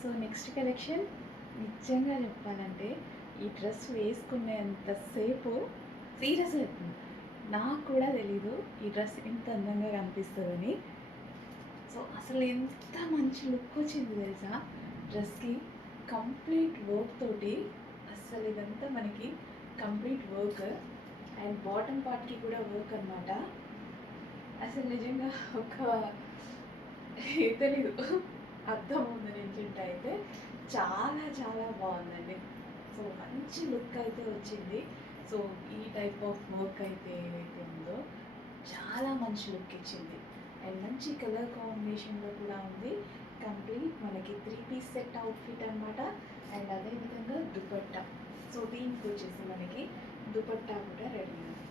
So next collection నిజంగా చెప్పాలంటే ఈ డ్రెస్ వేసుకునేంతసేపు సీరియస్గా నాకు కూడా తెలీదు ఈ డ్రెస్ ఇంత అందంగా కనిపిస్తుందని. సో అసలు ఎంత మంచి లుక్ వచ్చింది తెలుసా డ్రెస్కి. కంప్లీట్ వర్క్ తోటి అసలు ఇదంతా మనకి కంప్లీట్ వర్క్ అండ్ బాటమ్ పార్ట్కి కూడా వర్క్ అనమాట. అసలు నిజంగా ఒక తెలీదు అర్థం ఉంది నించుంటే అయితే చాలా చాలా బాగుందండి. సో మంచి లుక్ అయితే వచ్చింది. సో ఈ టైప్ ఆఫ్ వర్క్ అయితే ఏదైతే ఉందో చాలా మంచి లుక్ ఇచ్చింది అండ్ మంచి కలర్ కాంబినేషన్లో కూడా ఉంది. కంప్లీట్ మనకి 3 పీస్ సెట్ అవుట్ఫిట్ అనమాట. అండ్ అదేవిధంగా దుపట్టా. సో దీనికి వచ్చేసి మనకి దుపట్టా కూడా రెడీ ఉంది.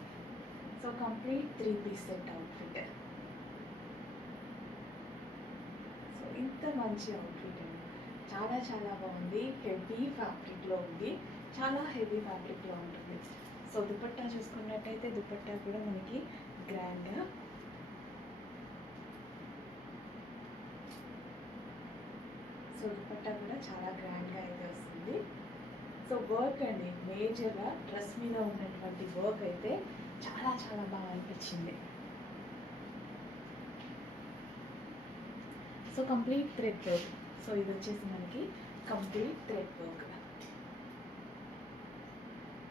So complete 3 piece set outfit. So ఇంత మంచి అవుట్ఫిట్ అండి, చాలా చాలా బాగుంది. హెవీ ఫ్యాబ్రిక్లో ఉంది, చాలా హెవీ ఫ్యాబ్రిక్లో ఉంటుంది. సో దుపట్టా చూసుకున్నట్టయితే దుపట్టా కూడా మనకి గ్రాండ్గా, సో దుపట్టా కూడా చాలా గ్రాండ్గా అయితే వస్తుంది. సో వర్క్ అండి, మేజర్గా డ్రెస్ మీద ఉన్నటువంటి వర్క్ అయితే చాలా చాలా బాగా అనిపించింది. So complete thread work. So ఇది వచ్చేసి మనకి complete thread work.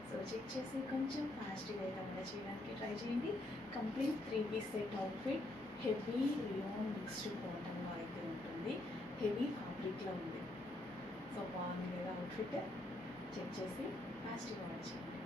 So check చేసి కొంచెం ఫాస్ట్గా అయితే అమలు చేయడానికి ట్రై చేయండి. Complete 3 piece set outfit. Heavy rayon mixed కాటన్లో అయితే ఉంటుంది, హెవీ ఫ్యాబ్రిక్లో ఉంది. సో బాగుంది కదా అవుట్ఫిట్. చెక్ చేసి ఫాస్ట్గా అమలు చేయండి.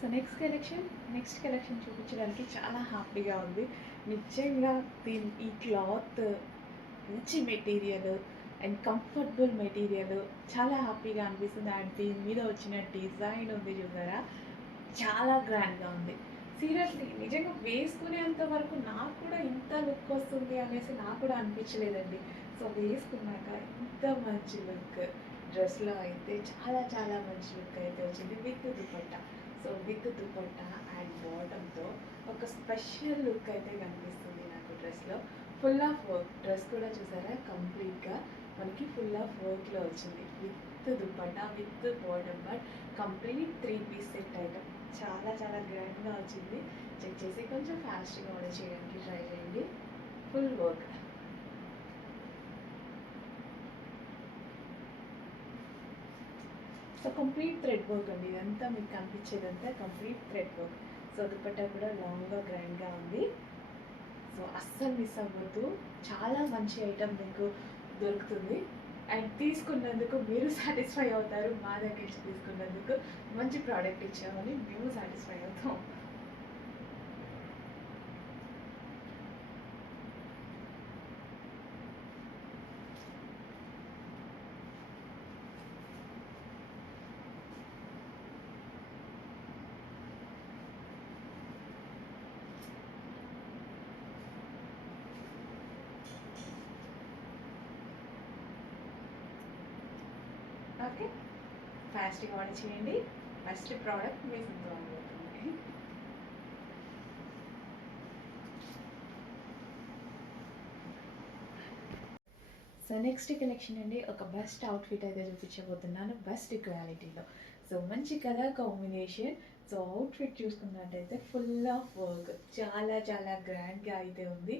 సో నెక్స్ట్ కలెక్షన్ చూపించడానికి చాలా హ్యాపీగా ఉంది నిజంగా. ఈ క్లాత్ మంచి మెటీరియల్ అండ్ కంఫర్టబుల్ మెటీరియల్, చాలా హ్యాపీగా అనిపిస్తుంది. అండ్ దీని మీద వచ్చిన డిజైన్ ఉంది చూసారా, చాలా గ్రాండ్గా ఉంది. సీరియస్లీ నిజంగా వేసుకునేంత వరకు నాకు కూడా ఇంత లుక్ వస్తుంది అనేసి నాకు కూడా అనిపించలేదండి. సో వేసుకున్నాక ఇంత మంచి లుక్ డ్రెస్లో అయితే చాలా చాలా మంచి లుక్ అయితే వచ్చింది with dupatta. So with dupatta and బాటంతో ఒక స్పెషల్ లుక్ అయితే కనిపిస్తుంది నాకు డ్రెస్లో. ఫుల్ ఆఫ్ వర్క్ డ్రెస్ కూడా చూసారా, కంప్లీట్గా మనకి ఫుల్ ఆఫ్ వర్క్లో వచ్చింది with dupatta with bottom but complete 3 piece set item. చాలా చాలా గ్రాండ్గా వచ్చింది. చెక్ చేసి కొంచెం ఫాస్ట్గా ఆర్డర్ చేయడానికి ట్రై చేయండి. Full work. So complete thread work అండి, ఇదంతా మీకు కనిపించేదంతా complete thread work. So dupatta కూడా లాంగ్గా గ్రాండ్గా ఉంది. సో అస్సలు మిస్ అవ్వద్దు, చాలా మంచి ఐటమ్ మీకు దొరుకుతుంది. అండ్ తీసుకున్నందుకు మీరు సాటిస్ఫై అవుతారు. మా దగ్గర నుంచి తీసుకున్నందుకు మంచి ప్రోడక్ట్ ఇచ్చామని మేము సాటిస్ఫై అవుతాం. ఓకే, ఫాస్ట్గా ఆర్డర్ చేయండి. ఫస్ట్ ప్రోడక్ట్ మీ సొంతం అయిపోతుంది. సో నెక్స్ట్ కలెక్షన్ అండి, ఒక బెస్ట్ అవుట్ఫిట్ అయితే చూపించబోతున్నాను బెస్ట్ క్వాలిటీలో. సో మంచి కలర్ కాంబినేషన్. సో అవుట్ఫిట్ చూసుకున్నట్టయితే ఫుల్ ఆఫ్ వర్క్, చాలా చాలా గ్రాండ్గా అయితే ఉంది.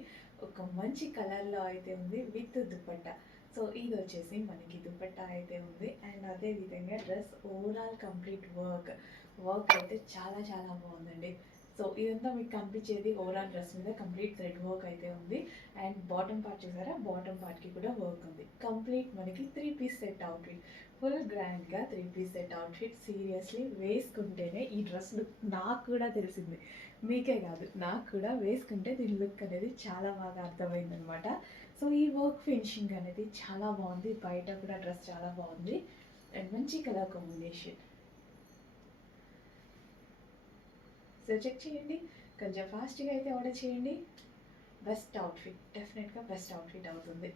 ఒక మంచి కలర్లో అయితే ఉంది విత్ దుపట్టా. సో ఇది వచ్చేసి మనకి దుపట్టా అయితే ఉంది అండ్ అదే విధంగా డ్రెస్ ఓవరాల్ కంప్లీట్ వర్క్ అయితే చాలా చాలా బాగుందండి. సో ఇదంతా మీకు కనిపించేది ఓవరాల్ డ్రెస్ మీద కంప్లీట్ థ్రెడ్ వర్క్ అయితే ఉంది. అండ్ బాటమ్ పార్ట్ చూసారా, బాటమ్ పార్ట్కి కూడా వర్క్ ఉంది. కంప్లీట్ మనకి 3 పీస్ సెట్ అవుట్ఫిట్, ఫుల్ గ్రాండ్గా 3 పీస్ సెట్ అవుట్ఫిట్. సీరియస్లీ వేసుకుంటేనే ఈ డ్రెస్ లుక్ నాకు కూడా తెలిసింది, మీకే కాదు నాకు కూడా వేసుకుంటే దీని లుక్ అనేది చాలా బాగా అర్థమైందనమాట. సో ఈ వర్క్ ఫినిషింగ్ అనేది చాలా బాగుంది, బయట కూడా డ్రెస్ చాలా బాగుంది అండ్ మంచి కలర్ కాంబినేషన్. సో చెక్ చేయండి, కొంచెం ఫాస్ట్గా అయితే ఆర్డర్ చేయండి. బెస్ట్ అవుట్ఫిట్, డెఫినెట్గా బెస్ట్ అవుట్ఫిట్ అవుతుంది.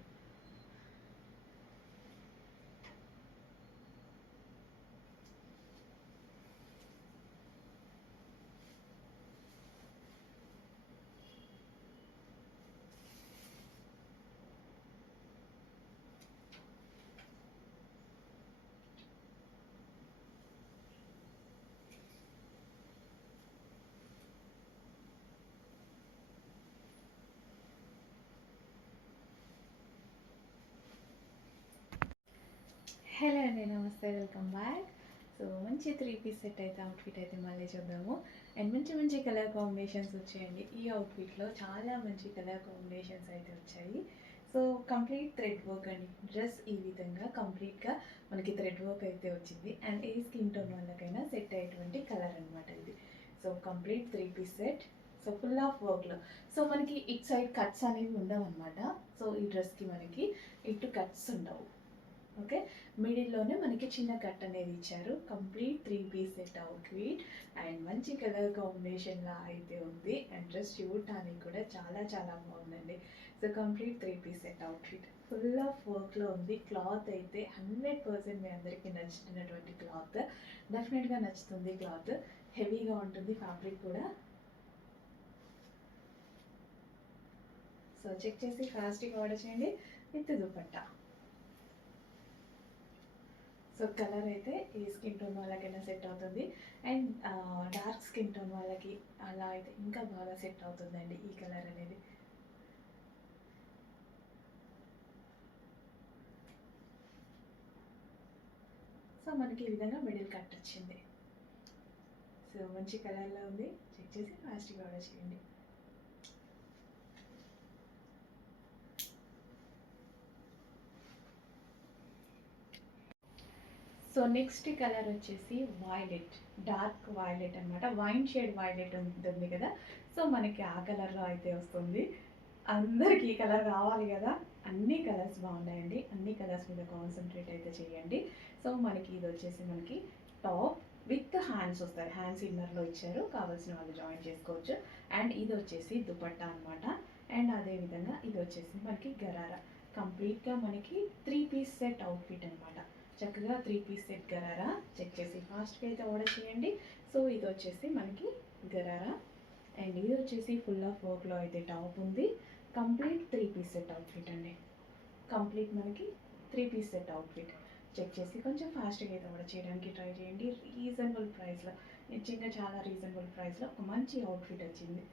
హలో అండి, నమస్తే, వెల్కమ్ బ్యాక్. సో మంచి 3 పీస్ సెట్ అయితే అవుట్ఫిట్ అయితే మళ్ళీ చూద్దాము. అండ్ మంచి మంచి కలర్ కాంబినేషన్స్ వచ్చాయండి. ఈ అవుట్ఫిట్లో చాలా మంచి కలర్ కాంబినేషన్స్ అయితే వచ్చాయి. సో కంప్లీట్ థ్రెడ్ వర్క్ అండి. డ్రెస్ ఈ విధంగా కంప్లీట్గా మనకి థ్రెడ్ వర్క్ అయితే వచ్చింది. అండ్ ఏ స్కిన్ టోన్ వాళ్ళకైనా సెట్ అయ్యేటువంటి కలర్ అనమాట ఇది. So complete 3 piece set. So full of వర్క్లో. సో మనకి ఇట్ సైడ్ కట్స్ అనేవి ఉండవు అనమాట. సో ఈ డ్రెస్కి మనకి ఇటు కట్స్ ఉండవు. ఓకే, మిడిల్లోనే మనకి చిన్న కట్ అనేది ఇచ్చారు. Complete 3 piece set outfit and మంచి కలర్ కాంబినేషన్లా అయితే ఉంది. అండ్ డ్రెస్ చూడటానికి కూడా చాలా చాలా బాగుందండి. So complete 3 piece set outfit full of వర్క్లో ఉంది. క్లాత్ అయితే 100% మీ అందరికీ నచ్చుతున్నటువంటి క్లాత్. డెఫినెట్గా నచ్చుతుంది. క్లాత్ హెవీగా ఉంటుంది, ఫ్యాబ్రిక్ కూడా. సో చెక్ చేసి ఫాస్ట్గా ఆర్డర్ చేయండి విత్ దుపట్టా. సో కలర్ అయితే ఈ స్కిన్ టోన్ వాళ్ళకైనా సెట్ అవుతుంది. అండ్ డార్క్ స్కిన్ టోన్ వాళ్ళకి అలా అయితే ఇంకా బాగా సెట్ అవుతుందండి ఈ కలర్ అనేది. సో మనకి ఈ విధంగా మిడిల్ కట్ వచ్చింది. సో మంచి కలర్లో ఉంది. చెక్ చేసి ఫాస్ట్గా ఆర్డర్ చేయండి. సో నెక్స్ట్ కలర్ వచ్చేసి వైలెట్, డార్క్ వైలెట్ అనమాట. వైన్ షేడ్ వైలెట్ ఉంటుంది కదా, సో మనకి ఆ కలర్లో అయితే వస్తుంది. అందరికి ఈ కలర్ కావాలి కదా. అన్ని కలర్స్ బాగున్నాయండి. అన్ని కలర్స్ మీద కాన్సన్ట్రేట్ అయితే చేయండి. సో మనకి ఇది వచ్చేసి మనకి టాప్ విత్ హ్యాండ్స్ వస్తాయి. హ్యాండ్స్ ఇన్నర్లో ఇచ్చారు, కావాల్సిన వాళ్ళు జాయిన్ చేసుకోవచ్చు. అండ్ ఇది వచ్చేసి దుపట్టా అనమాట. అండ్ అదేవిధంగా ఇది వచ్చేసి మనకి గరారా. కంప్లీట్గా మనకి 3 పీస్ సెట్ అవుట్ఫిట్ అనమాట. చక్కగా 3 పీస్ సెట్ గరారా. చెక్ చేసి ఫాస్ట్గా అయితే ఆర్డర్ చేయండి. సో ఇది వచ్చేసి మనకి గరారా. అండ్ ఇది వచ్చేసి ఫుల్ ఆఫ్ వర్క్లో అయితే టాప్ ఉంది. కంప్లీట్ 3 పీస్ సెట్ అవుట్ఫిట్ అండి. కంప్లీట్ మనకి 3 పీస్ సెట్ అవుట్ఫిట్. చెక్ చేసి కొంచెం ఫాస్ట్గా అయితే ఆర్డర్ చేయడానికి ట్రై చేయండి. రీజనబుల్ ప్రైస్లో, నిజంగా చాలా రీజనబుల్ ప్రైస్లో ఒక మంచి అవుట్ఫిట్ వచ్చింది.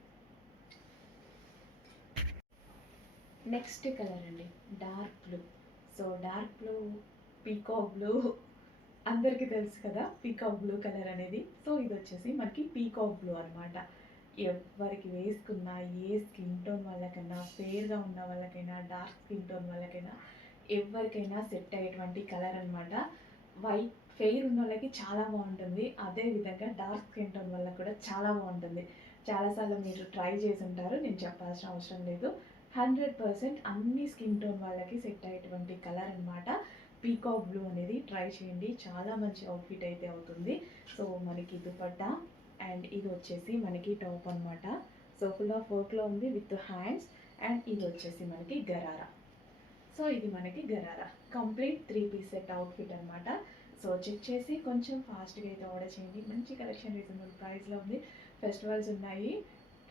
నెక్స్ట్ కలర్ అండి, dark blue. So dark blue, peacock blue, అందరికీ తెలుసు కదా పీకాక్ బ్లూ కలర్ అనేది. సో ఇది వచ్చేసి మనకి పీకాక్ బ్లూ అనమాట. ఎవరికి వేసుకున్నా, ఏ స్కిన్ టోన్ వాళ్ళకైనా, ఫేర్గా ఉన్న వాళ్ళకైనా, డార్క్ స్కిన్ టోన్ వాళ్ళకైనా, ఎవరికైనా సెట్ అయ్యేటువంటి కలర్ అనమాట. వైట్ ఫెయిర్ ఉన్న వాళ్ళకి చాలా బాగుంటుంది. అదేవిధంగా డార్క్ స్కిన్ టోన్ వాళ్ళకి కూడా చాలా బాగుంటుంది. చాలాసార్లు మీరు ట్రై చేసి ఉంటారు, నేను చెప్పాల్సిన అవసరం లేదు. 100% అన్ని స్కిన్ టోన్ వాళ్ళకి సెట్ అయ్యేటువంటి కలర్ అనమాట. పీకాక్ బ్లూ అనేది ట్రై చేయండి, చాలా మంచి అవుట్ఫిట్ అయితే అవుతుంది. సో మనకి దుపట్టా అండ్ ఇది వచ్చేసి మనకి టాప్ అనమాట. సో ఫుల్ ఆఫ్ వర్క్లో ఉంది విత్ హ్యాండ్స్. అండ్ ఇది వచ్చేసి మనకి గరారా. సో ఇది మనకి gharara complete 3 piece set outfit అనమాట. సో చెక్ చేసి కొంచెం ఫాస్ట్గా అయితే ఆర్డర్ చేయండి. మంచి కలెక్షన్ రీజనబుల్ ప్రైస్లో ఉంది. ఫెస్టివల్స్ ఉన్నాయి,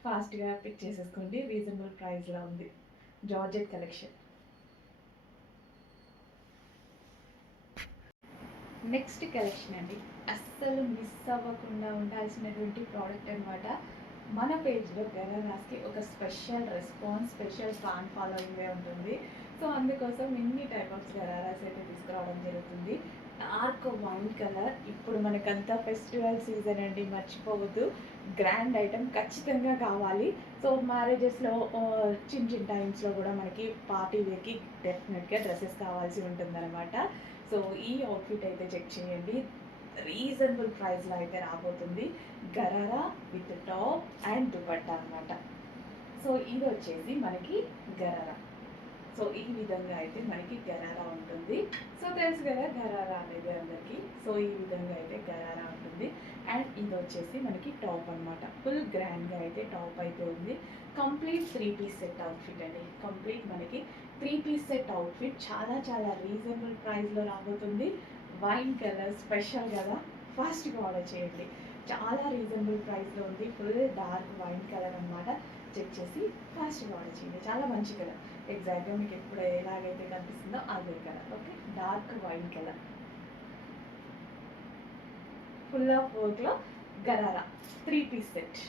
ఫాస్ట్గా పిక్ చేసేసుకోండి. రీజనబుల్ ప్రైస్లో ఉంది. Georgette collection. నెక్స్ట్ కలెక్షన్ అండి, అస్సలు మిస్ అవ్వకుండా ఉండాల్సినటువంటి ప్రోడక్ట్ అనమాట. మన పేజ్లో గరారాస్కి ఒక special response, special fan following ఉంటుంది. సో అందుకోసం ఇన్ని టైప్ ఆఫ్ గరారాస్ అయితే తీసుకురావడం జరుగుతుంది. డార్క్ వైన్ కలర్, ఇప్పుడు మనకంతా ఫెస్టివల్ సీజన్ అండి, మర్చిపోవద్దు. గ్రాండ్ ఐటమ్ ఖచ్చితంగా కావాలి. సో మ్యారేజెస్లో, చిన్న చిన్న టైమ్స్లో కూడా మనకి పార్టీ వేర్కి డెఫినెట్గా డ్రెస్సెస్ కావాల్సి ఉంటుందన్నమాట. సో ఈ అవుట్ఫిట్ అయితే చెక్ చేయండి. రీజనబుల్ ప్రైస్లో అయితే రాబోతుంది. Gharara with top and dupatta అనమాట. సో ఇది వచ్చేసి మనకి గరారా. సో ఈ విధంగా అయితే మనకి గరారా ఉంటుంది. సో తెలుసు కదా గరారా అనేది అందరికీ. సో ఈ విధంగా అయితే గరారా ఉంటుంది. అండ్ ఇది వచ్చేసి మనకి టాప్ అనమాట. ఫుల్ గ్రాండ్గా అయితే టాప్ అయితే ఉంది. కంప్లీట్ 3 పీస్ సెట్ అవుట్ఫిట్ అండి. కంప్లీట్ మనకి 3 పీస్ సెట్ అవుట్ఫిట్ చాలా చాలా రీజనబుల్ ప్రైస్లో రాబోతుంది. వైన్ కలర్ స్పెషల్ కదా, ఫాస్ట్గా ఆర్డర్ చేయండి. చాలా రీజనబుల్ ప్రైస్లో ఉంది. ఫుల్ డార్క్ వైన్ కలర్ అనమాట. చెక్ చేసి ఫాస్ట్గా ఆర్డర్ చేయండి. చాలా మంచి కలర్, ఎగ్జాక్ట్గా మీకు ఎప్పుడు ఎలాగైతే కనిపిస్తుందో అదే colour. Okay, dark wine colour, full of వర్క్లో గరారా 3 పీస్ సెట్.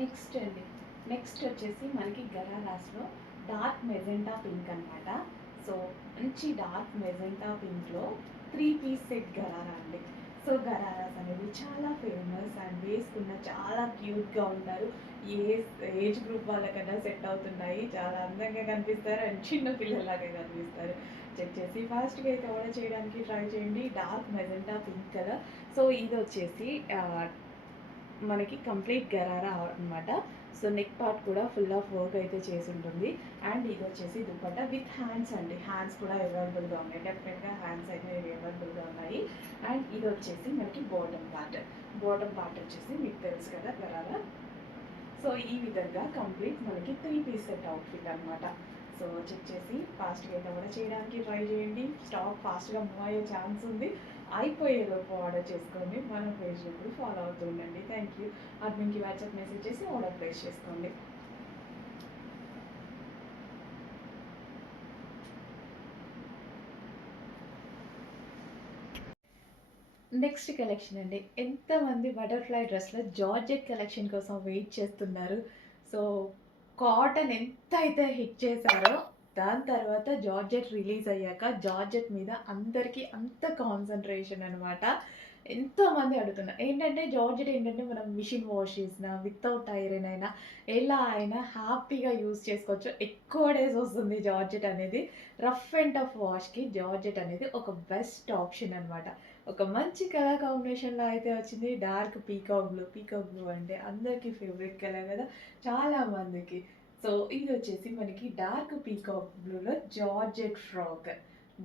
నెక్స్ట్ అండి, నెక్స్ట్ వచ్చేసి మనకి గరారాస్లో డార్క్ మెజెంటా పింక్ అనమాట. సో మంచి డార్క్ మెజెంటా పింక్లో 3 పీస్ సెట్ గరారా అండి. సో గరారాస్ అనేది చాలా ఫేమస్ అండ్ వేసుకున్న చాలా క్యూట్గా ఉంటారు. ఏ ఏజ్ గ్రూప్ వాళ్ళకన్నా సెట్ అవుతున్నాయి. చాలా అందంగా కనిపిస్తారు అండ్ చిన్న పిల్లలాగా కనిపిస్తారు. చెక్ చేసి ఫాస్ట్గా అయితే ఆర్డర్ చేయడానికి ట్రై చేయండి. Dark magenta pink colour. So ఇది వచ్చేసి మనకి కంప్లీట్ గరారా అనమాట. సో నెక్ పార్ట్ కూడా ఫుల్ ఆఫ్ వర్క్ అయితే చేసి ఉంటుంది. అండ్ ఇది వచ్చేసి దుపట్టా విత్ హ్యాండ్స్ అండి. హ్యాండ్స్ కూడా అవైలబుల్గా ఉన్నాయి. డెఫినెట్గా హ్యాండ్స్ అయితే అవైలబుల్గా ఉన్నాయి. అండ్ ఇది వచ్చేసి మనకి బాటమ్ పార్ట్. బాటమ్ పార్ట్ వచ్చేసి మీకు తెలుసు కదా గరారా. సో ఈ విధంగా కంప్లీట్ మనకి 3 పీస్ సెట్ అవుట్ఫిట్ అనమాట. సో చెక్ చేసి ఫాస్ట్గా అయితే ఆర్డర్ చేయడానికి ట్రై చేయండి. స్టాక్ ఫాస్ట్గా మూవ్ అయ్యే ఛాన్స్ ఉంది. అయిపోయేలోపు ఆర్డర్ చేసుకోండి. మన పేజ్ని కూడా ఫాలో అవుతూ ఉండండి. Thank you. అడ్మిన్కి వాట్సాప్ మెసేజ్ చేసి ఆర్డర్ ప్లేస్ చేసుకోండి. నెక్స్ట్ కలెక్షన్ అండి. ఎంతమంది బటర్ఫ్లై డ్రెస్లో జార్జెట్ కలెక్షన్ కోసం వెయిట్ చేస్తున్నారు. సో కాటన్ ఎంత అయితే హిట్ చేశారో దాని తర్వాత జార్జెట్ రిలీజ్ అయ్యాక జార్జెట్ మీద అందరికీ అంత కాన్సన్ట్రేషన్ అనమాట. ఎంతోమంది అడుగుతున్నారు. ఏంటంటే జార్జెట్ ఏంటంటే మనం మిషన్ వాష్ చేసినా వితౌట్ ఐరన్ అయినా ఎలా అయినా హ్యాపీగా యూజ్ చేసుకోవచ్చు. ఎక్కువ డేస్ వస్తుంది జార్జెట్ అనేది. రఫ్ అండ్ టఫ్ వాష్కి జార్జెట్ అనేది ఒక బెస్ట్ ఆప్షన్ అనమాట. ఒక మంచి కలర్ కాంబినేషన్లో అయితే వచ్చింది. Dark peacock blue. Peacock blue అంటే అందరికీ ఫేవరెట్ కలర్ కదా చాలామందికి. సో ఇది వచ్చేసి మనకి డార్క్ పీకాక్ బ్లూలో georgette frock.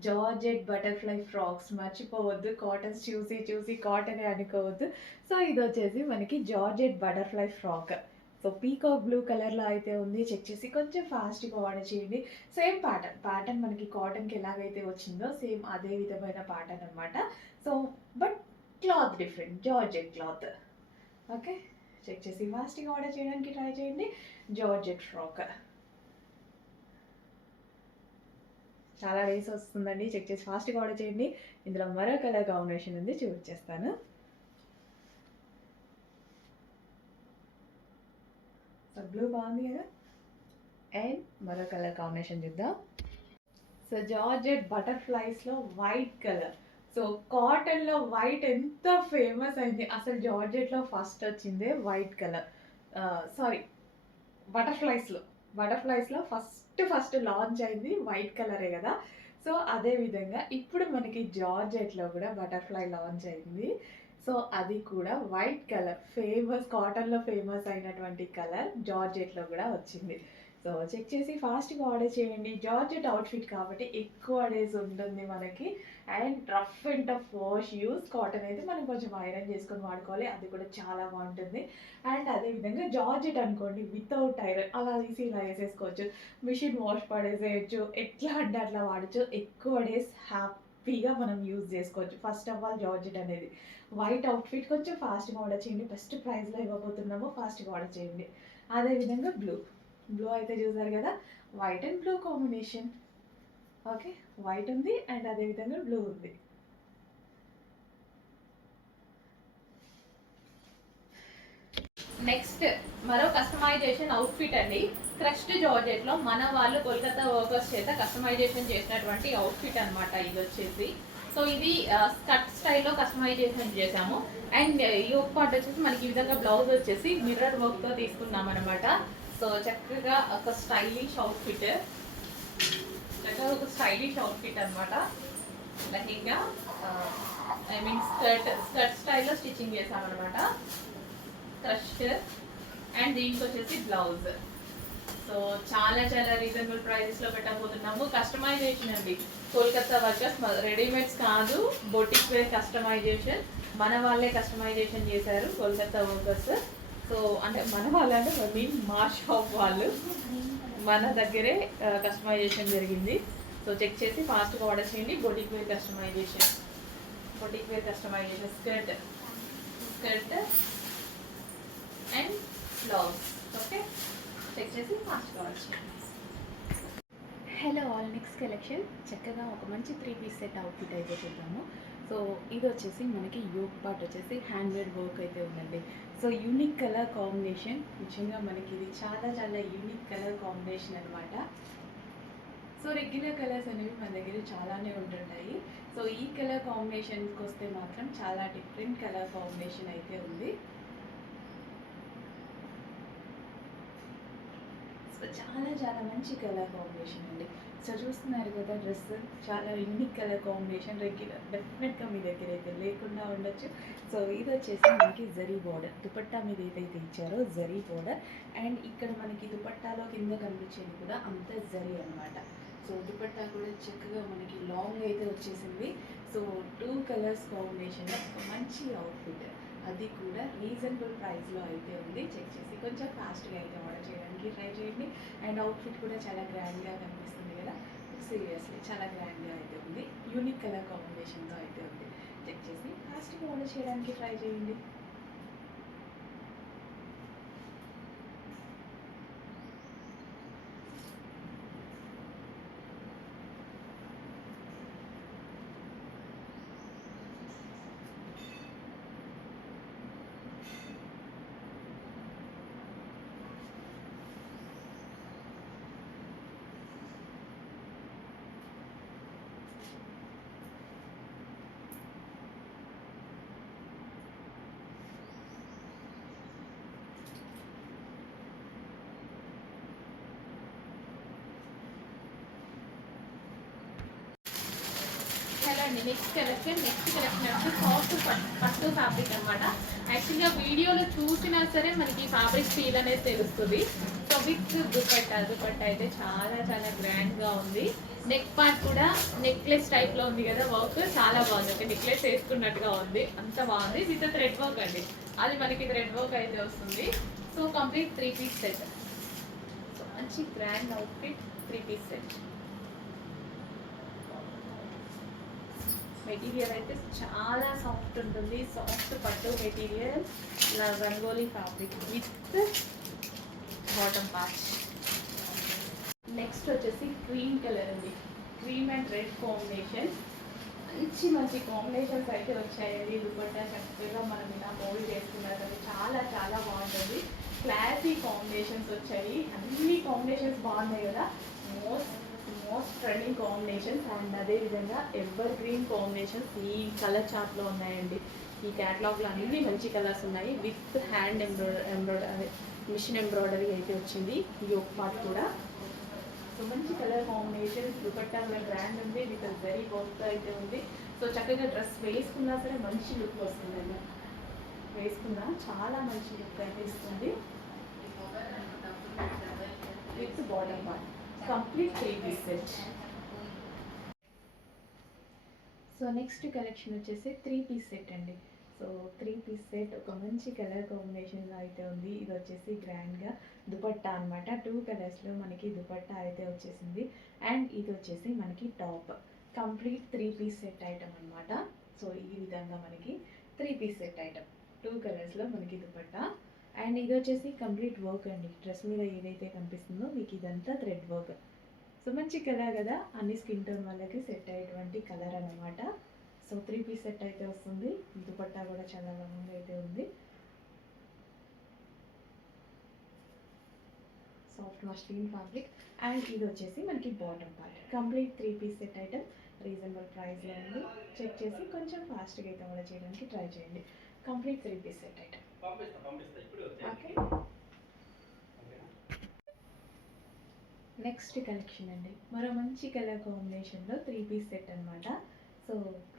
Georgette butterfly frocks మర్చిపోవద్దు. కాటన్స్ చూసి చూసి కాటనే అనుకోవద్దు. సో ఇది వచ్చేసి మనకి georgette butterfly frock. So peacock blue కలర్లో అయితే ఉంది. చెక్ చేసి కొంచెం ఫాస్ట్గా ఆర్డర్ చేయండి. సేమ్ ప్యాటర్న్ మనకి కాటన్కి ఎలాగైతే వచ్చిందో సేమ్ అదే విధమైన ప్యాటర్న్ అనమాట. So but cloth different. Georgette cloth. Okay, check చేసి ఫాస్ట్గా ఆర్డర్ చేయడానికి ట్రై చేయండి. జార్జెట్ ఫ్రాక్ చాలా డేస్ వస్తుందండి. చెక్ చేసి ఫాస్ట్గా ఆర్డర్ చేయండి. ఇందులో మరో కలర్ కాంబినేషన్ ఉంది, చూపించేస్తాను. సో బ్లూ బాగుంది కదా. అండ్ మరో కలర్ కాంబినేషన్ చూద్దాం. సో జార్జెట్ బటర్ఫ్లైస్లో వైట్ కలర్. సో కాటన్లో వైట్ ఎంత ఫేమస్ అయింది. అసలు జార్జెట్లో ఫస్ట్ వచ్చిందే వైట్ కలర్. సారీ, బటర్ఫ్లైస్లో ఫస్ట్ లాంచ్ అయింది వైట్ కలరే కదా. సో అదే విధంగా ఇప్పుడు మనకి జార్జెట్లో కూడా బటర్ఫ్లై లాంచ్ అయింది. సో అది కూడా వైట్ కలర్, ఫేమస్ కాటన్లో ఫేమస్ అయినటువంటి కలర్ జార్జెట్లో కూడా వచ్చింది. సో చెక్ చేసి ఫాస్ట్గా ఆర్డర్ చేయండి. జార్జెట్ అవుట్ఫిట్ కాబట్టి ఎక్కువ డేస్ ఉంటుంది మనకి. And rough and tough wash use. Cotton అయితే మనం కొంచెం ఐరన్ చేసుకొని వాడుకోవాలి, అది కూడా చాలా బాగుంటుంది. అండ్ అదేవిధంగా జార్జెట్ అనుకోండి వితౌట్ ఐరన్ అలా తీసి ఇలా వేసేసుకోవచ్చు. మిషన్ వాష్ పడేసేయచ్చు, ఎట్లా అంటే అట్లా వాడచ్చు. ఎక్కువ డేస్ హ్యాపీగా మనం యూజ్ చేసుకోవచ్చు. ఫస్ట్ ఆఫ్ ఆల్ జార్జెట్ అనేది వైట్ అవుట్ఫిట్ కొంచెం ఫాస్ట్గా ఆర్డర్ చేయండి. బెస్ట్ ప్రైస్లో ఇవ్వబోతున్నాము, ఫాస్ట్గా ఆర్డర్ చేయండి. అదేవిధంగా బ్లూ అయితే చూసారు కదా, white and blue combination. Okay, white ఉంది అండ్ అదేవిధంగా బ్లూ ఉంది. నెక్స్ట్ మరో కస్టమైజేషన్ అవుట్ఫిట్ అండి. క్రష్డ్ జార్జెట్లో మన వాళ్ళు కోల్కతా వర్కర్స్ చేత కస్టమైజేషన్ చేసినటువంటి అవుట్ఫిట్ అనమాట ఇది వచ్చేసి. సో ఇది స్కర్ట్ స్టైల్లో కస్టమైజేషన్ చేసాము. అండ్ ఈ ఒక పార్ట్ వచ్చేసి మనకి ఈ విధంగా బ్లౌజ్ వచ్చేసి మిర్రర్ వర్క్తో తీసుకున్నాం అనమాట. సో చక్కగా ఒక స్టైలిష్ అవుట్ఫిట్ అనమాట. లెహంగా ఐ మీన్ స్కర్ట్ స్టైల్లో స్టిచ్చింగ్ చేసామన్నమాట. క్రష్డ్ అండ్ దీనికి వచ్చేసి బ్లౌజ్. సో చాలా రీజనబుల్ ప్రైజెస్లో పెట్టబోతున్నాము. కస్టమైజేషన్ అండి, కోల్కతా వర్కర్స్, రెడీమేడ్స్ కాదు, బొటిక్ వేర్ కస్టమైజేషన్. మన వాళ్ళే కస్టమైజేషన్ చేశారు కోల్కతా వర్కర్స్. సో అంటే మన వాళ్ళంటే మీన్ మా షాప్ వాళ్ళు, మన దగ్గరే కస్టమైజేషన్ జరిగింది. సో చెక్ చేసి ఫాస్ట్గా ఆర్డర్ చేయండి. Boutique wear customisation skirt and blouse. Okay, check చేసి ఫాస్ట్గా ఆర్డర్ చేయండి. హలో ఆల్, నెక్స్ట్ కలెక్షన్ చక్కగా ఒక మంచి 3 పీస్ సెట్ అవుట్ఫిట్ అయితే చూద్దాము. సో ఇది వచ్చేసి మనకి యోగ్ పార్ట్ వచ్చేసి హ్యాండ్మేడ్ వర్క్ అయితే ఉందండి. సో యూనిక్ కలర్ కాంబినేషన్, నిజంగా మనకి ఇది చాలా యూనిక్ కలర్ కాంబినేషన్ అనమాట. సో రెగ్యులర్ కలర్స్ అనేవి మన దగ్గర చాలానే ఉంటుంటాయి. సో ఈ కలర్ కాంబినేషన్కి వస్తే మాత్రం చాలా డిఫరెంట్ కలర్ కాంబినేషన్ అయితే ఉంది. సో చాలా చాలా మంచి కలర్ కాంబినేషన్ అండి. సో చూస్తున్నారు కదా డ్రెస్ చాలా యూనిక్ కలర్ కాంబినేషన్. రెగ్యులర్ డెఫినెట్గా మీ దగ్గర అయితే లేకుండా ఉండొచ్చు. సో ఇది వచ్చేసి మనకి జరీ బోర్డర్, దుపట్టా మీద ఏదైతే ఇచ్చారో జరీ బోర్డర్, అండ్ ఇక్కడ మనకి దుపట్టాలో కింద కనిపించేది కూడా అంత జరీ అనమాట. సో దుపట్టా కూడా చక్కగా మనకి లాంగ్ అయితే వచ్చేసింది. సో 2 కలర్స్ కాంబినేషన్ ఒక మంచి అవుట్ఫిట్, అది కూడా రీజనబుల్ ప్రైస్లో అయితే ఉంది. చెక్ చేసి కొంచెం ఫాస్ట్గా అయితే ఆర్డర్ చేయడానికి ట్రై చేయండి. అండ్ అవుట్ఫిట్ కూడా చాలా గ్రాండ్గా కనిపిస్తుంది కదా, సీరియస్లీ చాలా గ్రాండ్గా అయితే ఉంది. యూనిక్ కలర్ కాంబినేషన్తో అయితే ఉంది. చెక్ చేసి ఫాస్ట్గా ఆర్డర్ చేయడానికి ట్రై చేయండి. అండి నెక్స్ట్ కలెక్షన్ అంటే సాఫ్ట్ పట్టు ఫ్యాబ్రిక్ అనమాట. యాక్చువల్గా వీడియోలో చూసినా సరే మనకి ఫ్యాబ్రిక్ ఫీల్ అనేది తెలుస్తుంది. సో విత్ దుపట్టా అయితే చాలా చాలా గ్రాండ్గా ఉంది. నెక్ పార్ట్ కూడా నెక్లెస్ టైప్లో ఉంది కదా, వర్క్ చాలా బాగుంది. అంటే నెక్లెస్ వేసుకున్నట్టుగా ఉంది, అంత బాగుంది. విత్ థ్రెడ్ వర్క్ అండి, అది మనకి థ్రెడ్ వర్క్ అయితే వస్తుంది. So complete 3 piece set. So మంచి grand outfit 3 piece set. Material అయితే చాలా సాఫ్ట్ ఉంటుంది, సాఫ్ట్ పట్టు మెటీరియల్, ఇలా rangoli fabric with bottom part. Next వచ్చేసి క్రీమ్ కలర్ అండి, క్రీమ్ అండ్ రెడ్ కాంబినేషన్. మంచి మంచి కాంబినేషన్స్ అయితే వచ్చాయండి. దుపట్టా చక్కగా మనం ఇలా మోల్డ్ చేసుకున్నారు కదా, చాలా చాలా బాగుంటుంది. క్లాసీ కాంబినేషన్స్ వచ్చాయి, అన్ని కాంబినేషన్స్ బాగున్నాయి కదా. మోస్ట్ ట్రెండింగ్ కాంబినేషన్స్ అండ్ అదేవిధంగా ఎవర్ గ్రీన్ కాంబినేషన్స్ ఈ కలర్ చార్ట్లో ఉన్నాయండి. ఈ క్యాటలాగ్లో అన్ని మంచి కలర్స్ ఉన్నాయి. With hand embroidery machine embroidery అయితే వచ్చింది ఈ ఒక పార్ట్ కూడా. సో మంచి కలర్ కాంబినేషన్, దుపట్టా కూడా బ్రాండ్ ఉంది, విత్ వెరీ వర్క్ అయితే ఉంది. సో చక్కగా డ్రెస్ వేసుకున్నా సరే మంచి లుక్ వస్తుందండి, వేసుకున్నా చాలా మంచి లుక్ అయితే ఇస్తుంది. With bottom part complete 3 piece set. So next collection వచ్చేసి 3 పీస్ సెట్ అండి. సో 3 పీస్ సెట్ ఒక మంచి కలర్ కాంబినేషన్లో అయితే ఉంది. ఇది వచ్చేసి గ్రాండ్గా దుపట్టా అనమాట. 2 కలర్స్లో మనకి దుపట్టా అయితే వచ్చేసింది. అండ్ ఇది వచ్చేసి మనకి top, complete 3 piece set item అనమాట. సో ఈ విధంగా మనకి 3 పీస్ సెట్ ఐటమ్ 2 కలర్స్లో మనకి దుపట్టా. అండ్ ఇది వచ్చేసి కంప్లీట్ వర్క్ అండి. డ్రెస్ మీద ఏదైతే కనిపిస్తుందో మీకు ఇదంతా థ్రెడ్ వర్క్. సో మంచి కలర్ కదా, అన్ని స్కిన్ టోన్ వాళ్ళకి సెట్ అయ్యేటువంటి కలర్ అనమాట. సో 3 పీస్ సెట్ అయితే వస్తుంది. దుపట్టా కూడా చాలా లాంగ్ అయితే ఉంది. Soft muslin fabric. అండ్ ఇది వచ్చేసి మనకి bottom part, complete 3 piece set item reasonable ప్రైస్లో ఉంది. చెక్ చేసి కొంచెం ఫాస్ట్గా అయితే ఆర్డర్ చేయడానికి ట్రై చేయండి. Complete 3 piece set item. Okay, next collection అండి, మరో మంచి కలర్ కాంబినేషన్లో 3 పీస్ సెట్ అనమాట. సో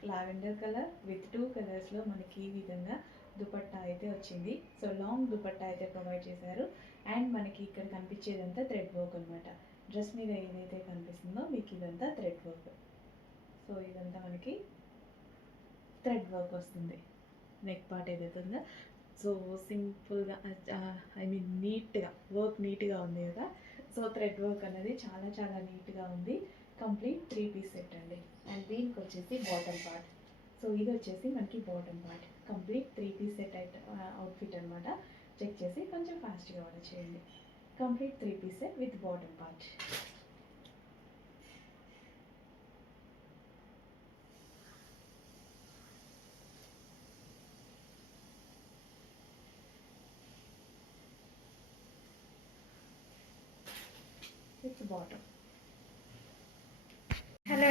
లావెండర్ కలర్ విత్ 2 కలర్స్లో మనకి ఈ విధంగా దుపట్టా అయితే వచ్చింది. సో లాంగ్ దుపట్టా అయితే ప్రొవైడ్ చేశారు. అండ్ మనకి ఇక్కడ కనిపించేదంతా థ్రెడ్ వర్క్ అనమాట. డ్రెస్ మీద ఏదైతే కనిపిస్తుందో మీకు ఇదంతా థ్రెడ్ వర్క్. సో ఇదంతా మనకి థ్రెడ్ వర్క్ వస్తుంది. నెక్ పార్ట్ ఏదైతే ఉందో సో సింపుల్గా, ఐ మీన్ నీట్గా వర్క్ నీట్గా ఉంది కదా. సో థ్రెడ్ వర్క్ అనేది చాలా చాలా నీట్గా ఉంది. కంప్లీట్ 3 పీస్ సెట్ అండి. అండ్ దీనికి వచ్చేసి బాటమ్ పార్ట్. సో ఇది వచ్చేసి మనకి bottom part, complete 3 piece set outfit అనమాట. చెక్ చేసి కొంచెం ఫాస్ట్గా ఆర్డర్ చేయండి. Complete 3 piece set with bottom part. With bottom.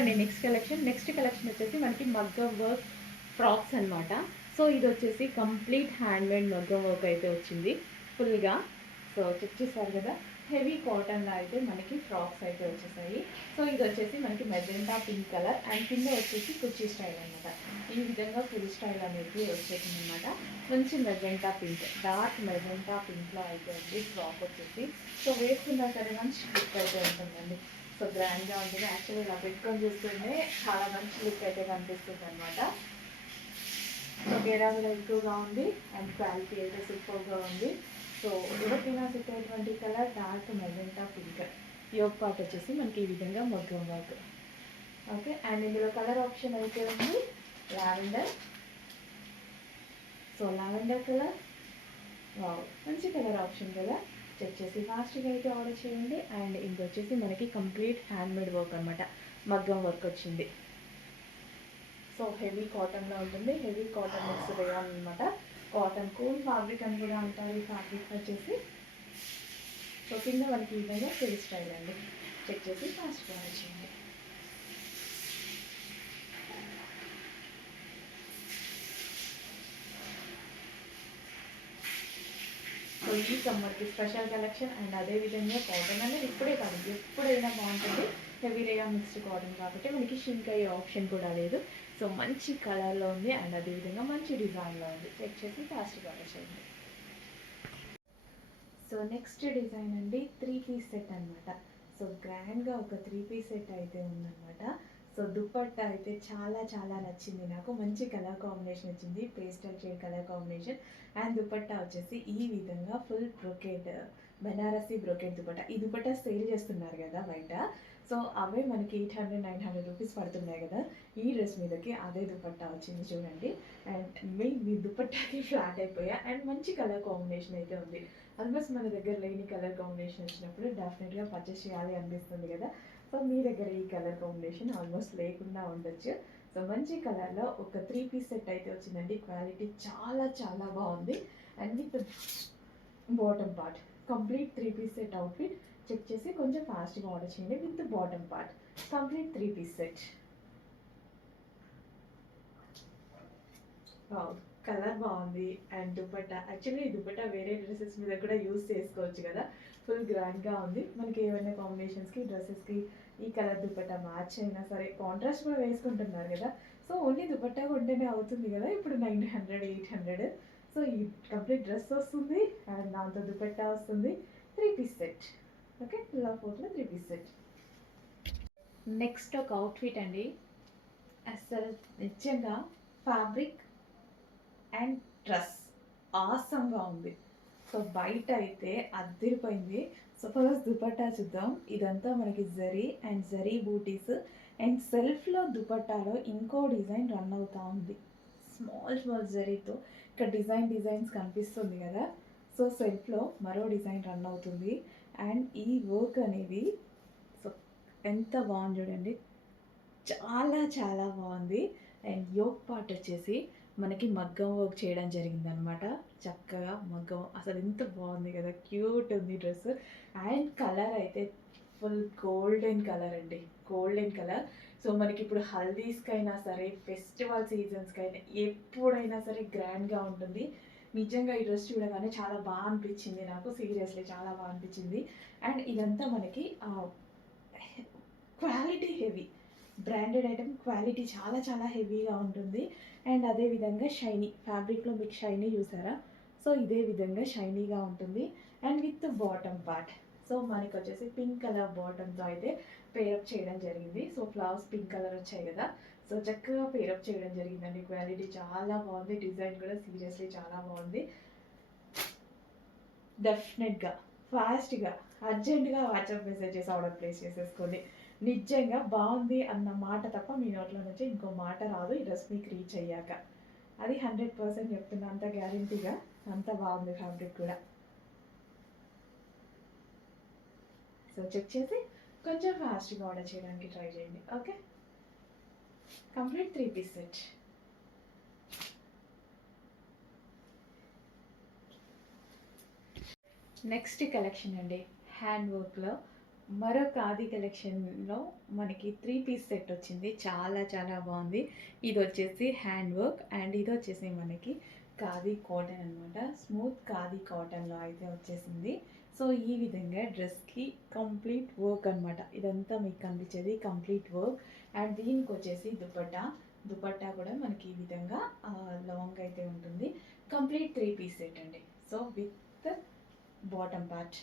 చూడండి నెక్స్ట్ కలెక్షన్ వచ్చేసి మనకి మగ్గం వర్క్ ఫ్రాక్స్ అనమాట. సో ఇది వచ్చేసి కంప్లీట్ హ్యాండ్మేడ్ మగ్గం వర్క్ అయితే వచ్చింది ఫుల్గా. సో చెక్ చేశారు కదా, హెవీ కాటన్లో అయితే మనకి ఫ్రాక్స్ అయితే వచ్చేసాయి. సో ఇది వచ్చేసి మనకి మెజెంటా పింక్ కలర్ అండ్ కింద వచ్చేసి కుర్చీ స్టైల్ అనమాట. ఈ విధంగా ఫుల్ స్టైల్ అనేది వచ్చేసింది అనమాట. మంచి మెజెంటా పింక్, డార్క్ మెజెంటా పింక్లో అయితే ఉంది ఫ్రాక్ వచ్చేసి. సో వేసుకున్నా సరే మంచి లుక్ అయితే ఉంటుందండి. సో గ్రాండ్గా ఉంటుంది. యాక్చువల్లీ ఇలా పెట్టుకొని చూస్తుంటే చాలా మంచి లుక్ అయితే కనిపిస్తుంది అనమాట. సో గేరా కూడా ఎక్కువగా ఉంది అండ్ క్వాలిటీ అయితే సూపర్గా ఉంది. సో ఎవరికైనా సెట్ అయ్యేటువంటి colour dark magenta pink. Yoke part వచ్చేసి మనకి ఈ విధంగా మగ్గం వర్క్. ఓకే, అండ్ ఇందులో కలర్ ఆప్షన్ అయితే ఉంది lavender. So lavender colour, wow మంచి కలర్ ఆప్షన్ కదా. చెక్ చేసి ఫాస్ట్గా అయితే ఆర్డర్ చేయండి. అండ్ ఇది వచ్చేసి మనకి కంప్లీట్ హ్యాండ్మేడ్ వర్క్ అనమాట, మగ్గం వర్క్ వచ్చింది. సో హెవీ కాటన్లో ఉంటుంది, హెవీ కాటన్ మిక్స్ రేయాన్ అనమాట. కాటన్ కూల్ ఫ్యాబ్రిక్ అని కూడా అంటారు ఈ ఫ్యాబ్రిక్ వచ్చేసి. సో కింద మనకి ఈ విధంగా ఫుల్ స్టైల్ అండి. చెక్ చేసి ఫాస్ట్గా ఆర్డర్ చేయండి. సో ఈ సమ్మర్కి స్పెషల్ కలెక్షన్. అండ్ అదేవిధంగా కాటన్ అనేది ఇప్పుడే కాదు ఎప్పుడైనా బాగుంటుంది. హెవీ రేగా మిక్స్డ్ కాటన్ కాబట్టి మనకి షింక్ అయ్యే ఆప్షన్ కూడా లేదు. సో మంచి కలర్లో ఉంది అండ్ అదేవిధంగా మంచి డిజైన్లో ఉంది. చెక్ చేసి ఫాస్ట్గా ఆర్డర్ చేయండి. సో నెక్స్ట్ డిజైన్ అండి 3 పీస్ సెట్ అనమాట. సో గ్రాండ్గా ఒక 3 పీస్ సెట్ అయితే ఉందన్నమాట. సో దుపట్టా అయితే చాలా చాలా నచ్చింది నాకు. మంచి కలర్ కాంబినేషన్ వచ్చింది, pastel shade colour combination. And dupatta వచ్చేసి ఈ విధంగా full brocade, Banarasi brocade dupatta. ఈ దుపట్టా సేల్ చేస్తున్నారు కదా బయట. సో అవే మనకి 800-900 రూపీస్ పడుతున్నాయి కదా. ఈ డ్రెస్ మీదకి అదే దుపట్టా వచ్చింది చూడండి. అండ్ మీ దుపట్టాకి ఫ్లాట్ అయిపోయా. అండ్ మంచి కలర్ కాంబినేషన్ అయితే ఉంది. ఆల్మోస్ట్ మన దగ్గర లేని కలర్ కాంబినేషన్ వచ్చినప్పుడు డెఫినెట్గా పర్చేస్ చేయాలి అనిపిస్తుంది కదా. సో మీ దగ్గర ఈ కలర్ కాంబినేషన్ ఆల్మోస్ట్ లేకుండా ఉండొచ్చు. సో మంచి కలర్లో ఒక 3 పీస్ సెట్ అయితే వచ్చిందండి. క్వాలిటీ చాలా చాలా బాగుంది. And with bottom part, complete 3 piece set outfit. Check చేసి కొంచెం ఫాస్ట్గా ఆర్డర్ చేయండి. With bottom part complete 3 piece set. Colour బాగుంది. అండ్ దుపట్టా, యాక్చువల్లీ ఈ దుపట్టా వేరే డ్రెస్సెస్ మీద కూడా యూస్ చేసుకోవచ్చు కదా. ఫుల్ గ్రాండ్గా ఉంది. మనకి ఏమైనా కాంబినేషన్స్కి డ్రెస్సెస్కి ఈ కలర్ దుపట్టా మ్యాచ్ అయినా సరే, కాంట్రాస్ట్ కూడా వేసుకుంటున్నారు కదా. సో ఓన్లీ దుపట్టా కొంటేనే అవుతుంది కదా ఇప్పుడు 900-800. సో ఈ కంప్లీట్ డ్రెస్ వస్తుంది అండ్ దాంతో దుపట్టా వస్తుంది. 3 piece set. Okay, full of 3 piece set. Next ఒక అవుట్ఫిట్ అండి. అసలు నిజంగా ఫ్యాబ్రిక్ అండ్ డ్రెస్ ఆసంగా ఉంది. సో బయట అయితే అద్దరిపోయింది. సో ఫస్ట్ దుపట్టా చూద్దాం. ఇదంతా మనకి జరీ అండ్ జరీ బూటీస్ అండ్ సెల్ఫ్లో దుపట్టాలో ఇంకో డిజైన్ రన్ అవుతూ ఉంది. స్మాల్ స్మాల్ జరీతో ఇక్కడ డిజైన్స్ కనిపిస్తుంది కదా. సో సెల్ఫ్లో మరో డిజైన్ రన్ అవుతుంది. అండ్ ఈ వర్క్ అనేది సో ఎంత బాగుంది చూడండి, చాలా చాలా బాగుంది. అండ్ యోక్ పార్ట్ వచ్చేసి మనకి మగ్గం వర్క్ చేయడం జరిగిందనమాట. చక్కగా మగ్గం, అసలు ఎంత బాగుంది కదా, క్యూట్ ఉంది డ్రెస్. అండ్ కలర్ అయితే ఫుల్ గోల్డెన్ కలర్ అండి, గోల్డెన్ కలర్. సో మనకి ఇప్పుడు హల్దీస్కైనా సరే, ఫెస్టివల్ సీజన్స్కైనా ఎప్పుడైనా సరే గ్రాండ్గా ఉంటుంది. నిజంగా ఈ డ్రెస్ చూడగానే చాలా బాగా అనిపించింది నాకు, సీరియస్లీ చాలా బాగా అనిపించింది. అండ్ ఇదంతా మనకి quality heavy, branded item, quality చాలా చాలా హెవీగా ఉంటుంది. అండ్ అదేవిధంగా షైనీ ఫ్యాబ్రిక్లో మీకు షైనీ చూసారా. సో ఇదే విధంగా షైనీగా ఉంటుంది. And with bottom part, so మనకి వచ్చేసి పింక్ కలర్ బాటమ్తో అయితే పేరప్ చేయడం జరిగింది. సో ఫ్లవర్స్ పింక్ కలర్ వచ్చాయి కదా. సో చక్కగా పేరప్ చేయడం జరిగిందండి. క్వాలిటీ చాలా బాగుంది, డిజైన్ కూడా సీరియస్లీ చాలా బాగుంది. డెఫినెట్గా ఫాస్ట్గా అర్జెంటుగా వాట్సాప్ మెసేజెస్ ఆర్డర్ ప్లేస్ చేసేసుకోండి. నిజంగా బాగుంది అన్న మాట తప్ప మీ నోట్లో నుంచి ఇంకో మాట రాదు ఈ డ్రెస్ మీకు రీచ్ అయ్యాక. అది 100% చెప్తున్నా, అంత గ్యారంటీగా. అంత బాగుంది ఫ్యాబ్రిక్ కూడా. సో చెక్ చేసి కొంచెం ఫాస్ట్గా ఆర్డర్ చేయడానికి ట్రై చేయండి. Okay, complete 3 piece set. Next collection అండి, హ్యాండ్ వర్క్లో మరో ఖాదీ కలెక్షన్‌లో మనకి 3 పీస్ సెట్ వచ్చింది. చాలా చాలా బావుంది. ఇదొచ్చేసి హ్యాండ్ వర్క్ అండ్ ఇదొచ్చేసి మనకి ఖాదీ కాటన్ అనమాట. స్మూత్ ఖాదీ కాటన్‌లో అయితే వచ్చేసింది. సో, ఈ విధంగా డ్రెస్‌కి కంప్లీట్ వర్క్ అనమాట. ఇదంతా మీకు కనిపించేది కంప్లీట్ వర్క్. అండ్ దీనికొచ్చేసి దుపట్టా. దుపట్టా కూడా మనకి ఈ విధంగా లాంగ్ అయితే ఉంటుంది. కంప్లీట్ 3 పీస్ సెట్ అండి. So, bottom part.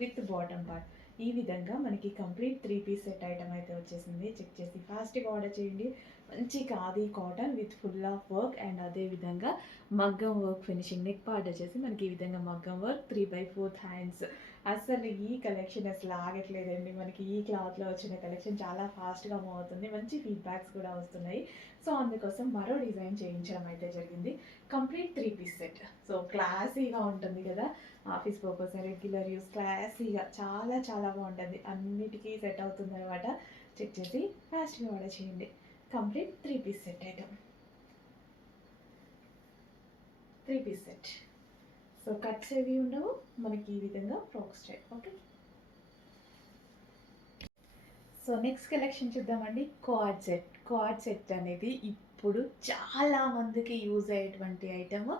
With bottom part. ఈ విధంగా మనకి కంప్లీట్ 3 పీస్ సెట్ ఐటమ్ అయితే వచ్చేసింది. చెక్ చేసి ఫాస్ట్‌గా ఆర్డర్ చేయండి. మంచి khadi cotton with full of work and అదే విధంగా మగ్గం వర్క్ ఫినిషింగ్. నెక్ పార్ట్ వచ్చేసి మనకి ఈ విధంగా మగ్గం వర్క్ 3/4 హ్యాండ్స్. అసలు ఈ కలెక్షన్ అసలు ఆగట్లేదండి. మనకి ఈ క్లాత్‌లో వచ్చిన కలెక్షన్ చాలా ఫాస్ట్‌గా మూవ్ అవుతుంది. మంచి ఫీడ్‌బ్యాక్స్ కూడా వస్తున్నాయి. సో, అందుకోసం మరో డిజైన్ చేయించడం అయితే జరిగింది. Complete 3 piece set. సో, క్లాసీగా ఉంటుంది కదా! ఆఫీస్ పర్పస్, రెగ్యులర్ యూస్ క్లాసీగా చాలా చాలా బాగుంటుంది. అన్నిటికీ సెట్ అవుతుందనమాట. చెక్ చేసి ఫాస్ట్‌గా ఆర్డర్ చేయండి. Complete 3 piece set item. 3 piece set. So, cuts ఏవి ఉండవు. మనకి ఈ విధంగా frock style. Okay. So, next collection చూద్దామండి. Cord set. కార్డ్ సెట్ అనేది ఇప్పుడు చాలా మందికి యూజ్ అయ్యేటువంటి ఐటమ్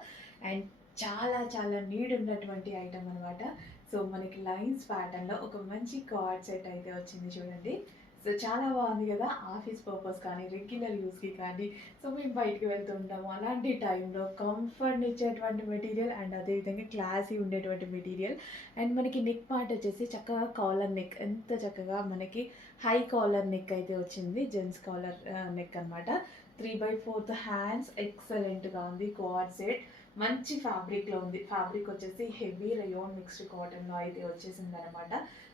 అండ్ చాలా చాలా నీడ్ ఉన్నటువంటి ఐటమ్ అనమాట. సో, మనకి లైన్స్ ప్యాటర్న్‌లో ఒక మంచి కార్డ్ సెట్ అయితే వచ్చింది చూడండి. సో, చాలా బాగుంది కదా! ఆఫీస్ పర్పస్ కానీ, రెగ్యులర్ యూస్‌కి కానీ, సో, మేము బయటికి వెళ్తూ ఉంటాము. అలాంటి టైంలో కంఫర్ట్‌ని ఇచ్చేటువంటి మెటీరియల్ అండ్ అదేవిధంగా క్లాసీ ఉండేటువంటి మెటీరియల్. అండ్ మనకి నెక్ పార్ట్ వచ్చేసి చక్కగా కాలర్ నెక్. ఎంత చక్కగా మనకి హై కాలర్ నెక్ అయితే వచ్చింది. జెంట్స్ కాలర్ నెక్ అనమాట. 3/4 హ్యాండ్స్ ఎక్సలెంట్‌గా ఉంది. కార్డ్ సెట్ మంచి ఫ్యాబ్రిక్‌లో ఉంది. ఫ్యాబ్రిక్ వచ్చేసి హెవీ రయోన్ మిక్స్డ్ కాటన్‌లో అయితే వచ్చేసిందనమాట.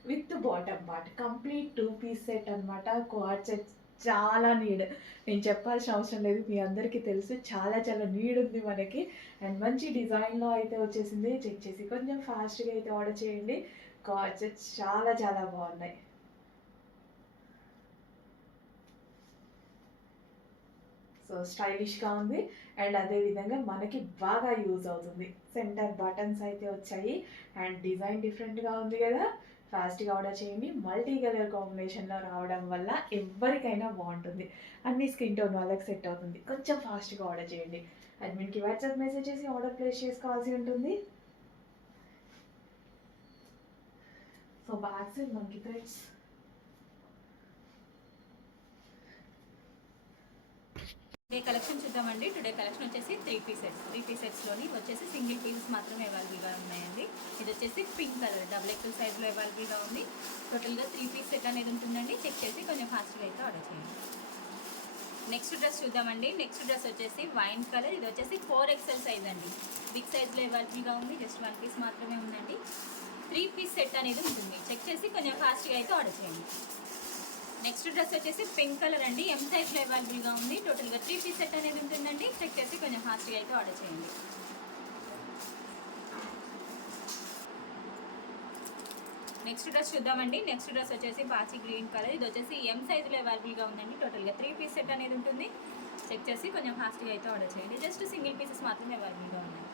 With bottom part. Complete 2 piece set అనమాట. కార్డ్ సెట్ చాలా నీడ్. నేను చెప్పాల్సిన అవసరం లేదు. మీ అందరికీ తెలుసు. చాలా చాలా నీడ్ ఉంది మనకి. అండ్ మంచి డిజైన్‌లో అయితే వచ్చేసింది. చెక్ చేసి కొంచెం ఫాస్ట్‌గా అయితే ఆర్డర్ చేయండి. కార్డ్ సెట్స్ చాలా చాలా బాగున్నాయి. సో, స్టైలిష్‌గా ఉంది. అండ్ అదే విధంగా మనకి బాగా యూజ్ అవుతుంది. సెంటర్ బటన్స్ అయితే వచ్చాయి. అండ్ డిజైన్ డిఫరెంట్‌గా ఉంది కదా! ఫాస్ట్‌గా ఆర్డర్ చేయండి. మల్టీ కలర్ కాంబినేషన్‌లో రావడం వల్ల ఎవ్వరికైనా బావుంటుంది. అన్ని స్కిన్ టోన్ వాళ్ళకి సెట్ అవుతుంది. కొంచెం ఫాస్ట్‌గా ఆర్డర్ చేయండి. అడ్మిన్‌కి వాట్సాప్ మెసేజ్ చేసి ఆర్డర్ ప్లేస్ చేసుకోవాల్సి ఉంటుంది. సో, బ్యాక్ సైడ్ మనకి థ్రెడ్స్. టుడే కలెక్షన్ చూద్దామండి. టుడే కలెక్షన్ వచ్చేసి 3 పీస్ సెట్స్లోని వచ్చేసి సింగిల్ పీసెస్ మాత్రమే అవైలబుల్గా ఉన్నాయండి. ఇది వచ్చేసి పింక్ కలర్ డబుల్ ఎక్సెల్ సైజ్లో అవైలబుల్గా ఉంది. టోటల్గా 3 పీస్ సెట్ అనేది ఉంటుందండి. చెక్ చేసి కొంచెం ఫాస్ట్గా అయితే ఆర్డర్ చేయండి. నెక్స్ట్ డ్రెస్ చూద్దామండి. నెక్స్ట్ డ్రెస్ వచ్చేసి వైన్ కలర్. ఇది వచ్చేసి 4XL సైజ్ అండి. బిగ్ సైజ్లో అవైలబుల్గా ఉంది. జస్ట్ 1 పీస్ మాత్రమే ఉందండి. 3 పీస్ సెట్ అనేది ఉంటుంది. చెక్ చేసి కొంచెం ఫాస్ట్గా అయితే ఆర్డర్ చేయండి. నెక్స్ట్ డ్రెస్ వచ్చేసి పింక్ కలర్ అండి. ఎం సైజ్లో అవైలబుల్గా ఉంది. టోటల్గా 3 పీస్ సెట్ అనేది ఉంటుందండి. చెక్ చేసి కొంచెం ఫాస్ట్గా అయితే ఆర్డర్ చేయండి. నెక్స్ట్ డ్రెస్ చూద్దామండి. నెక్స్ట్ డ్రెస్ వచ్చేసి పాచి గ్రీన్ కలర్. ఇది వచ్చేసి ఎం సైజ్లో అవైలబుల్గా ఉందండి. టోటల్గా 3 పీస్ సెట్ అనేది ఉంటుంది. చెక్ చేసి కొంచెం ఫాస్ట్గా అయితే ఆర్డర్ చేయండి. జస్ట్ సింగిల్ పీసెస్ మాత్రమే అవైలబుల్గా ఉన్నాయి.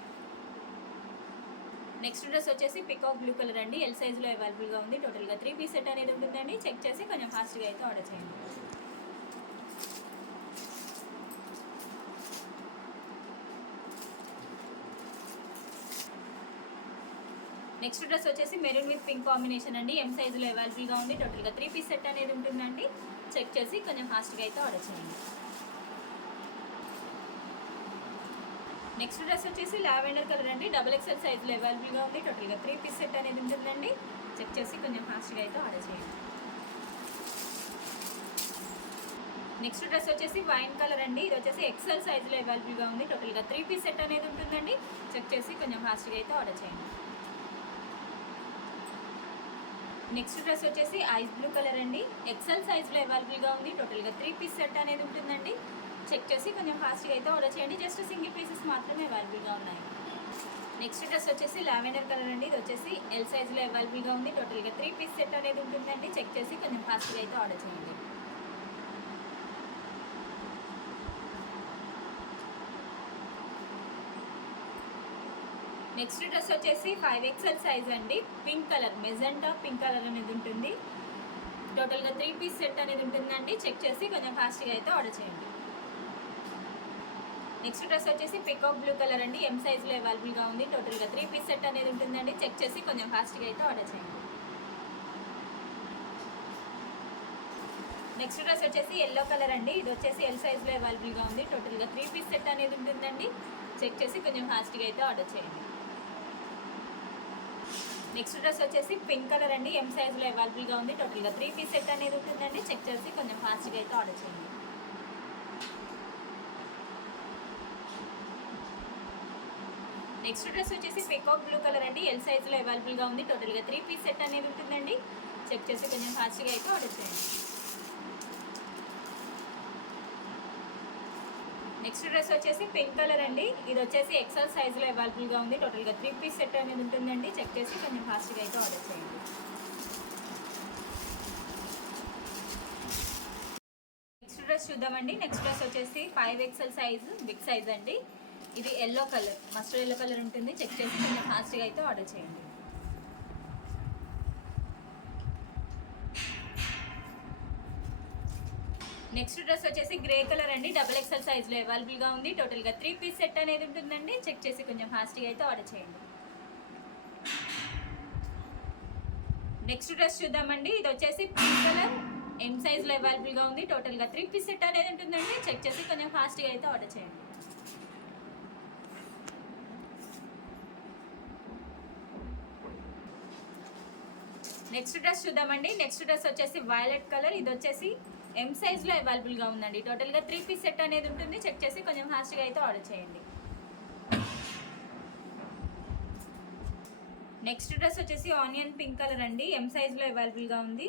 నెక్స్ట్ డ్రెస్ వచ్చేసి పికాక్ బ్లూ కలర్ అండి. ఎల్ సైజ్లో అవైలబుల్గా ఉంది. టోటల్గా 3 పీస్ సెట్ అనేది ఉంటుందండి. చెక్ చేసి కొంచెం ఫాస్ట్గా అయితే ఆర్డర్ చేయండి. నెక్స్ట్ డ్రెస్ వచ్చేసి మెరూన్ విత్ పింక్ కాంబినేషన్ అండి. ఎం సైజులో అవైలబుల్గా ఉంది. టోటల్గా 3 పీస్ సెట్ అనేది ఉంటుందండి. చెక్ చేసి కొంచెం ఫాస్ట్గా అయితే ఆర్డర్ చేయండి. నెక్స్ట్ డ్రెస్ వచ్చేసి లావెండర్ కలర్ అండి. డబుల్ ఎక్సెల్ సైజులో అవైలబుల్గా ఉంది. టోటల్గా 3 పీస్ సెట్ అనేది ఉంటుందండి. చెక్ చేసి కొంచెం ఫాస్ట్గా అయితే ఆర్డర్ చేయండి. నెక్స్ట్ డ్రెస్ వచ్చేసి వైన్ కలర్ అండి. ఇది వచ్చేసి ఎక్సెల్ సైజులో అవైలబుల్గా ఉంది. టోటల్గా 3 పీస్ సెట్ అనేది ఉంటుందండి. చెక్ చేసి కొంచెం ఫాస్ట్గా అయితే ఆర్డర్ చేయండి. నెక్స్ట్ డ్రెస్ వచ్చేసి ఐస్ బ్లూ కలర్ అండి. ఎక్సెల్ సైజులో అవైలబుల్గా ఉంది. టోటల్గా 3 పీస్ సెట్ అనేది ఉంటుందండి. చెక్ చేసి కొంచెం ఫాస్ట్గా అయితే ఆర్డర్ చేయండి. జస్ట్ సింగిల్ పీసెస్ మాత్రమే అవైలబుల్గా ఉన్నాయి. నెక్స్ట్ డ్రెస్ వచ్చేసి లావెండర్ కలర్ అండి. ఇది వచ్చేసి ఎల్ సైజులో అవైలబుల్గా ఉంది. టోటల్గా 3 పీస్ సెట్ అనేది ఉంటుందండి. చెక్ చేసి కొంచెం ఫాస్ట్గా అయితే ఆర్డర్ చేయండి. నెక్స్ట్ డ్రెస్ వచ్చేసి 5XL సైజ్ అండి. Pink colour magenta pink colour అనేది ఉంటుంది. టోటల్గా 3 పీస్ సెట్ అనేది ఉంటుందండి. చెక్ చేసి కొంచెం ఫాస్ట్గా అయితే ఆర్డర్ చేయండి. నెక్స్ట్ డ్రెస్ వచ్చేసి పికాక్ బ్లూ కలర్ అండి. ఎం సైజ్లో అవైలబుల్గా ఉంది. టోటల్గా 3 పీస్ సెట్ అనేది ఉంటుందండి. చెక్ చేసి కొంచెం ఫాస్ట్గా అయితే ఆర్డర్ చేయండి. నెక్స్ట్ డ్రెస్ వచ్చేసి ఎల్లో కలర్ అండి. ఇది వచ్చేసి ఎల్ సైజ్లో అవైలబుల్గా ఉంది. టోటల్గా 3 పీస్ సెట్ అనేది ఉంటుందండి. చెక్ చేసి కొంచెం ఫాస్ట్గా అయితే ఆర్డర్ చేయండి. నెక్స్ట్ డ్రెస్ వచ్చేసి పింక్ కలర్ అండి. ఎం సైజ్లో అవైలబుల్గా ఉంది. టోటల్గా 3 పీస్ సెట్ అనేది ఉంటుందండి. చెక్ చేసి కొంచెం ఫాస్ట్గా అయితే ఆర్డర్ చేయండి. నెక్స్ట్ డ్రెస్ వచ్చేసి పికాక్ బ్లూ కలర్ అండి. ఎల్ సైజ్లో అవైలబుల్గా ఉంది. టోటల్గా 3 పీస్ సెట్ అనేది ఉంటుందండి. చెక్ చేసి కొంచెం ఫాస్ట్గా అయితే ఆర్డర్ చేయండి. నెక్స్ట్ డ్రెస్ వచ్చేసి పింక్ కలర్ అండి. ఇది వచ్చేసి ఎక్సెల్ సైజ్లో అవైలబుల్గా ఉంది. టోటల్గా 3 పీస్ సెట్ అనేది ఉంటుందండి. చెక్ చేసి కొంచెం ఫాస్ట్గా అయితే ఆర్డర్ చేయండి. నెక్స్ట్ డ్రెస్ చూద్దామండి. నెక్స్ట్ డ్రెస్ వచ్చేసి 5XL సైజ్ బిగ్ సైజ్ అండి. ఇది yellow colour, mustard yellow colour ఉంటుంది. చెక్ చేసి కొంచెం ఫాస్ట్గా అయితే ఆర్డర్ చేయండి. నెక్స్ట్ డ్రెస్ వచ్చేసి గ్రే కలర్ అండి. XXL సైజ్లో అవైలబుల్గా ఉంది. టోటల్గా 3 పీస్ సెట్ అనేది ఉంటుందండి. చెక్ చేసి కొంచెం ఫాస్ట్గా అయితే ఆర్డర్ చేయండి. నెక్స్ట్ డ్రెస్ చూద్దామండి. ఇది వచ్చేసి పింక్ కలర్, ఎం సైజ్లో అవైలబుల్గా ఉంది. టోటల్గా 3 పీస్ సెట్ అనేది ఉంటుందండి. చెక్ చేసి కొంచెం ఫాస్ట్గా అయితే ఆర్డర్ చేయండి. నెక్స్ట్ డ్రెస్ చూద్దామండి. నెక్స్ట్ డ్రెస్ వచ్చేసి వైలెట్ కలర్. ఇది వచ్చేసి ఎం సైజ్లో అవైలబుల్గా ఉందండి. టోటల్గా 3 పీస్ సెట్ అనేది ఉంటుంది. చెక్ చేసి కొంచెం ఫాస్ట్గా అయితే ఆర్డర్ చేయండి. నెక్స్ట్ డ్రెస్ వచ్చేసి ఆనియన్ పింక్ కలర్ అండి. ఎం సైజ్లో అవైలబుల్గా ఉంది.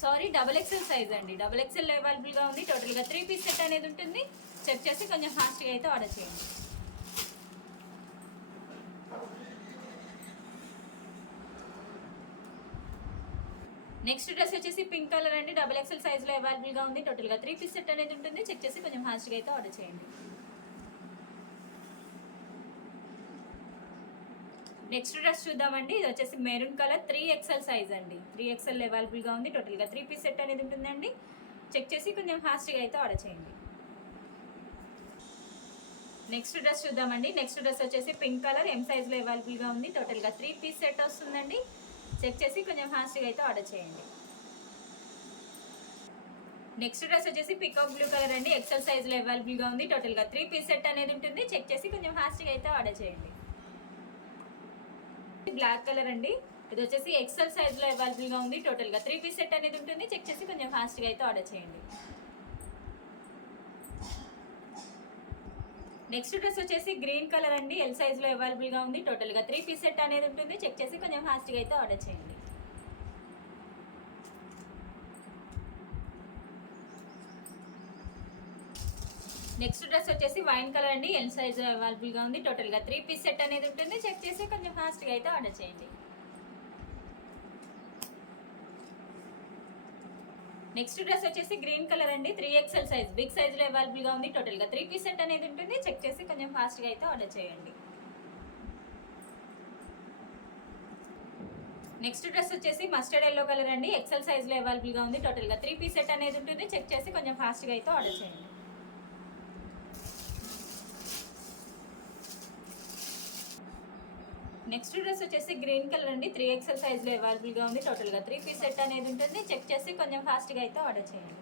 సారీ, XXL సైజ్ అండి. XXL అవైలబుల్గా ఉంది. టోటల్గా 3 పీస్ సెట్ అనేది ఉంటుంది. చెక్ చేసి కొంచెం ఫాస్ట్గా అయితే ఆర్డర్ చేయండి. నెక్స్ట్ డ్రెస్ వచ్చేసి పింక్ కలర్ అండి. XXL సైజ్లో అవైలబుల్గా ఉంది. టోటల్గా 3 పీస్ సెట్ అనేది ఉంటుంది. చెక్ చేసి కొంచెం ఫాస్ట్గా అయితే ఆర్డర్ చేయండి. నెక్స్ట్ డ్రెస్ చూద్దామండి. ఇది వచ్చేసి మెరూన్ కలర్ 3XL సైజ్ అండి. 3XL అవైలబుల్గా ఉంది. టోటల్గా 3 పీస్ సెట్ అనేది ఉంటుందండి. చెక్ చేసి కొంచెం ఫాస్ట్గా అయితే ఆర్డర్ చేయండి. నెక్స్ట్ డ్రెస్ చూద్దామండి. నెక్స్ట్ డ్రెస్ వచ్చేసి పింక్ కలర్, ఎం సైజ్లో అవైలబుల్గా ఉంది. టోటల్గా 3 పీస్ సెట్ వస్తుందండి. చెక్ చేసి కొంచెం ఫాస్ట్గా అయితే ఆర్డర్ చేయండి. నెక్స్ట్ డ్రెస్ వచ్చేసి పికాక్ బ్లూ కలర్ అండి. ఎక్సెల్ సైజ్లో అవైలబుల్గా ఉంది. టోటల్గా 3 పీస్ సెట్ అనేది ఉంటుంది. చెక్ చేసి కొంచెం ఫాస్ట్గా అయితే ఆర్డర్ చేయండి. బ్లాక్ కలర్ అండి. ఇది వచ్చేసి ఎక్సెల్ సైజ్లో అవైలబుల్గా ఉంది. టోటల్గా 3 పీస్ సెట్ అనేది ఉంటుంది. చెక్ చేసి కొంచెం ఫాస్ట్గా అయితే ఆర్డర్ చేయండి. నెక్స్ట్ డ్రెస్ వచ్చేసి గ్రీన్ కలర్ అండి. ఎల్ సైజ్లో అవైలబుల్గా ఉంది. టోటల్గా 3 పీస్ సెట్ అనేది ఉంటుంది. చెక్ చేసి కొంచెం ఫాస్ట్గా అయితే ఆర్డర్ చేయండి. నెక్స్ట్ డ్రెస్ వచ్చేసి వైన్ కలర్ అండి. ఎల్ సైజ్ అవైలబుల్గా ఉంది. టోటల్గా 3 పీస్ సెట్ అనేది ఉంటుంది. చెక్ చేసి కొంచెం ఫాస్ట్గా అయితే ఆర్డర్ చేయండి. నెక్స్ట్ డ్రెస్ వచ్చేసి గ్రీన్ కలర్ అండి. 3XL సైజ్ బిగ్ సైజ్లో అవైలబుల్గా ఉంది. టోటల్గా 3 పీస్ సెట్ అనేది ఉంటుంది. చెక్ చేసి కొంచెం ఫాస్ట్గా అయితే ఆర్డర్ చేయండి. నెక్స్ట్ డ్రెస్ వచ్చేసి మస్టర్డ్ ఎల్లో కలర్ అండి. ఎక్సెల్ సైజ్లో అవైలబుల్గా ఉంది. టోటల్గా 3 పీస్ సెట్ అనేది ఉంటుంది. చెక్ చేసి కొంచెం ఫాస్ట్గా అయితే ఆర్డర్ చేయండి. నెక్స్ట్ డ్రెస్ వచ్చేసి గ్రీన్ కలర్ అండి. 3XL సైజ్లో అవైలబుల్గా ఉంది. టోటల్గా 3 పీస్ సెట్ అనేది ఉంటుంది. చెక్ చేసి కొంచెం ఫాస్ట్గా అయితే ఆర్డర్ చేయండి.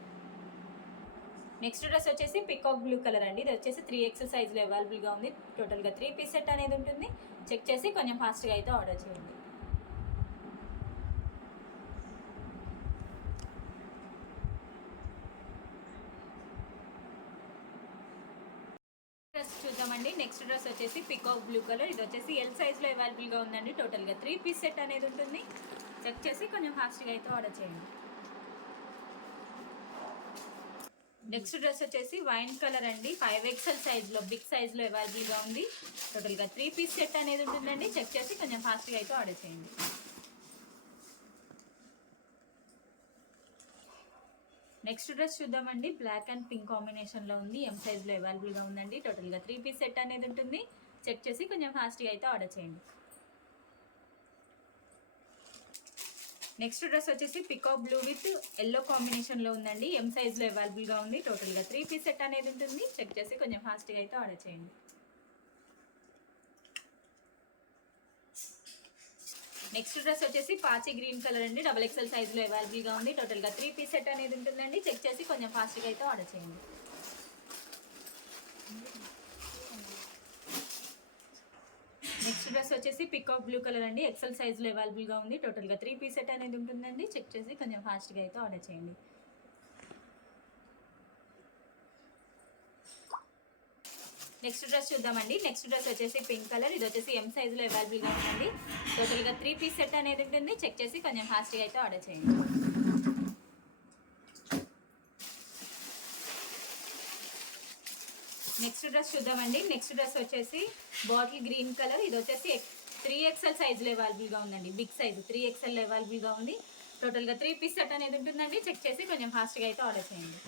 నెక్స్ట్ డ్రెస్ వచ్చేసి పికాక్ బ్లూ కలర్ అండి. ఇది వచ్చేసి 3XL సైజ్లో అవైలబుల్గా ఉంది. టోటల్గా 3 పీస్ సెట్ అనేది ఉంటుంది. చెక్ చేసి కొంచెం ఫాస్ట్గా అయితే ఆర్డర్ చేయండి. డ్రెస్ చూద్దామండి. నెక్స్ట్ డ్రెస్ వచ్చేసి పికాక్ బ్లూ కలర్. ఇది వచ్చేసి ఎల్ సైజ్లో అవైలబుల్గా ఉందండి. టోటల్గా 3 పీస్ సెట్ అనేది ఉంటుంది. చెక్ చేసి కొంచెం ఫాస్ట్గా అయితే ఆర్డర్ చేయండి. నెక్స్ట్ డ్రెస్ వచ్చేసి వైన్ కలర్ అండి. 5XL సైజ్లో బిగ్ సైజ్లో అవైలబుల్గా ఉంది. టోటల్గా 3 పీస్ సెట్ అనేది ఉంటుందండి. చెక్ చేసి కొంచెం ఫాస్ట్గా అయితే ఆర్డర్ చేయండి. నెక్స్ట్ డ్రెస్ చూద్దామండి. బ్లాక్ అండ్ పింక్ కాంబినేషన్లో ఉంది. ఎం సైజ్లో అవైలబుల్గా ఉందండి. టోటల్గా 3 పీస్ సెట్ అనేది ఉంటుంది. చెక్ చేసి కొంచెం ఫాస్ట్గా అయితే ఆర్డర్ చేయండి. నెక్స్ట్ డ్రెస్ వచ్చేసి పికాక్ బ్లూ విత్ ఎల్లో కాంబినేషన్లో ఉందండి. ఎం సైజ్లో అవైలబుల్గా ఉంది. టోటల్గా 3 పీస్ సెట్ అనేది ఉంటుంది. చెక్ చేసి కొంచెం ఫాస్ట్గా అయితే ఆర్డర్ చేయండి. నెక్స్ట్ డ్రెస్ వచ్చేసి పాచి గ్రీన్ కలర్ అండి. XXL సైజ్లో అవైలబుల్గా ఉంది. టోటల్గా 3 పీస్ సెట్ అనేది ఉంటుందండి. చెక్ చేసి కొంచెం ఫాస్ట్గా అయితే ఆర్డర్ చేయండి. నెక్స్ట్ డ్రెస్ వచ్చేసి పికాక్ బ్లూ కలర్ అండి. XL సైజ్లో అవైలబుల్గా ఉంది. టోటల్గా 3 పీస్ సెట్ అనేది ఉంటుందండి. చెక్ చేసి కొంచెం ఫాస్ట్గా అయితే ఆర్డర్ చేయండి. నెక్స్ట్ డ్రెస్ చూద్దామండి. నెక్స్ట్ డ్రెస్ వచ్చేసి పింక్ కలర్. ఇది వచ్చేసి ఎం సైజ్లో అవైలబుల్గా ఉందండి. టోటల్గా 3 పీస్ సెట్ అనేది ఉంటుంది. చెక్ చేసి కొంచెం ఫాస్ట్గా అయితే ఆర్డర్ చేయండి. నెక్స్ట్ డ్రెస్ చూద్దామండి. నెక్స్ట్ డ్రెస్ వచ్చేసి బాటిల్ గ్రీన్ కలర్. ఇది వచ్చేసి 3XL సైజులో అవైలబుల్గా ఉందండి. బిగ్ సైజ్ 3XL అవైలబుల్గా ఉంది. టోటల్గా 3 పీస్ సెట్ అనేది ఉంటుందండి. చెక్ చేసి కొంచెం ఫాస్ట్గా అయితే ఆర్డర్ చేయండి.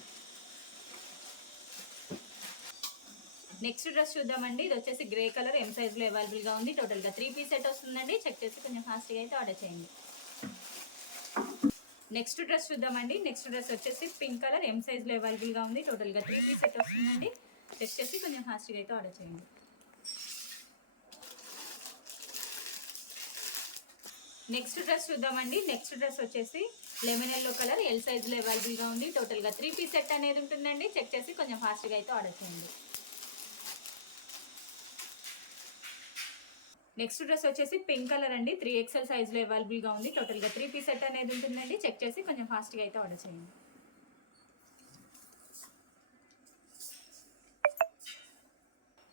నెక్స్ట్ డ్రెస్ చూద్దామండి. ఇది వచ్చేసి గ్రే కలర్ ఎం సైజ్లో అవైలబుల్గా ఉంది. టోటల్గా 3 పీస్ సెట్ వస్తుందండి. చెక్ చేసి కొంచెం ఫాస్ట్గా అయితే ఆర్డర్ చేయండి. నెక్స్ట్ డ్రెస్ చూద్దామండి. నెక్స్ట్ డ్రెస్ వచ్చేసి పింక్ కలర్ ఎం సైజ్లో అవైలబుల్గా ఉంది. టోటల్గా 3 పీస్ సెట్ వస్తుందండి. చెక్ చేసి కొంచెం ఫాస్ట్గా అయితే ఆర్డర్ చేయండి. నెక్స్ట్ డ్రెస్ చూద్దామండి. నెక్స్ట్ డ్రెస్ వచ్చేసి లెమన్ ఎల్లో కలర్ ఎల్ సైజ్లో అవైలబుల్గా ఉంది. టోటల్గా 3 పీస్ సెట్ అనేది ఉంటుందండి. చెక్ చేసి కొంచెం ఫాస్ట్గా అయితే ఆర్డర్ చేయండి. నెక్స్ట్ డ్రెస్ వచ్చేసి పింక్ కలర్ అండి. 3XL సైజ్లో అవైలబుల్గా ఉంది. టోటల్గా 3 పీస్ సెట్ అనేది ఉంటుందండి. చెక్ చేసి కొంచెం ఫాస్ట్గా అయితే ఆర్డర్ చేయండి.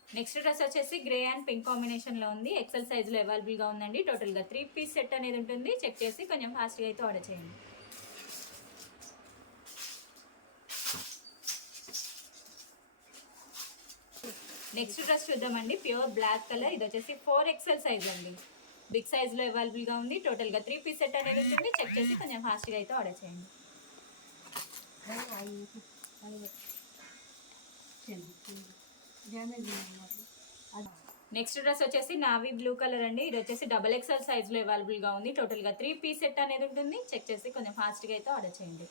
నెక్స్ట్ డ్రెస్ వచ్చేసి గ్రే అండ్ పింక్ కాంబినేషన్లో ఉంది. XL సైజ్లో అవైలబుల్గా ఉందండి. టోటల్గా 3 పీస్ సెట్ అనేది ఉంటుంది. చెక్ చేసి కొంచెం ఫాస్ట్గా అయితే ఆర్డర్ చేయండి. నెక్స్ట్ డ్రెస్ చూద్దామండి. Pure black colour. ఇది వచ్చేసి 4XL సైజ్ అండి. బిగ్ సైజ్లో అవైలబుల్గా ఉంది. టోటల్గా 3 పీస్ సెట్ అనేది ఉంటుంది. చెక్ చేసి కొంచెం ఫాస్ట్గా అయితే ఆర్డర్ చేయండి. నెక్స్ట్ డ్రెస్ వచ్చేసి నావీ బ్లూ కలర్ అండి. ఇది వచ్చేసి XXL సైజ్లో అవైలబుల్గా ఉంది. టోటల్గా 3 పీస్ సెట్ అనేది ఉంటుంది. చెక్ చేసి కొంచెం ఫాస్ట్గా అయితే ఆర్డర్ చేయండి.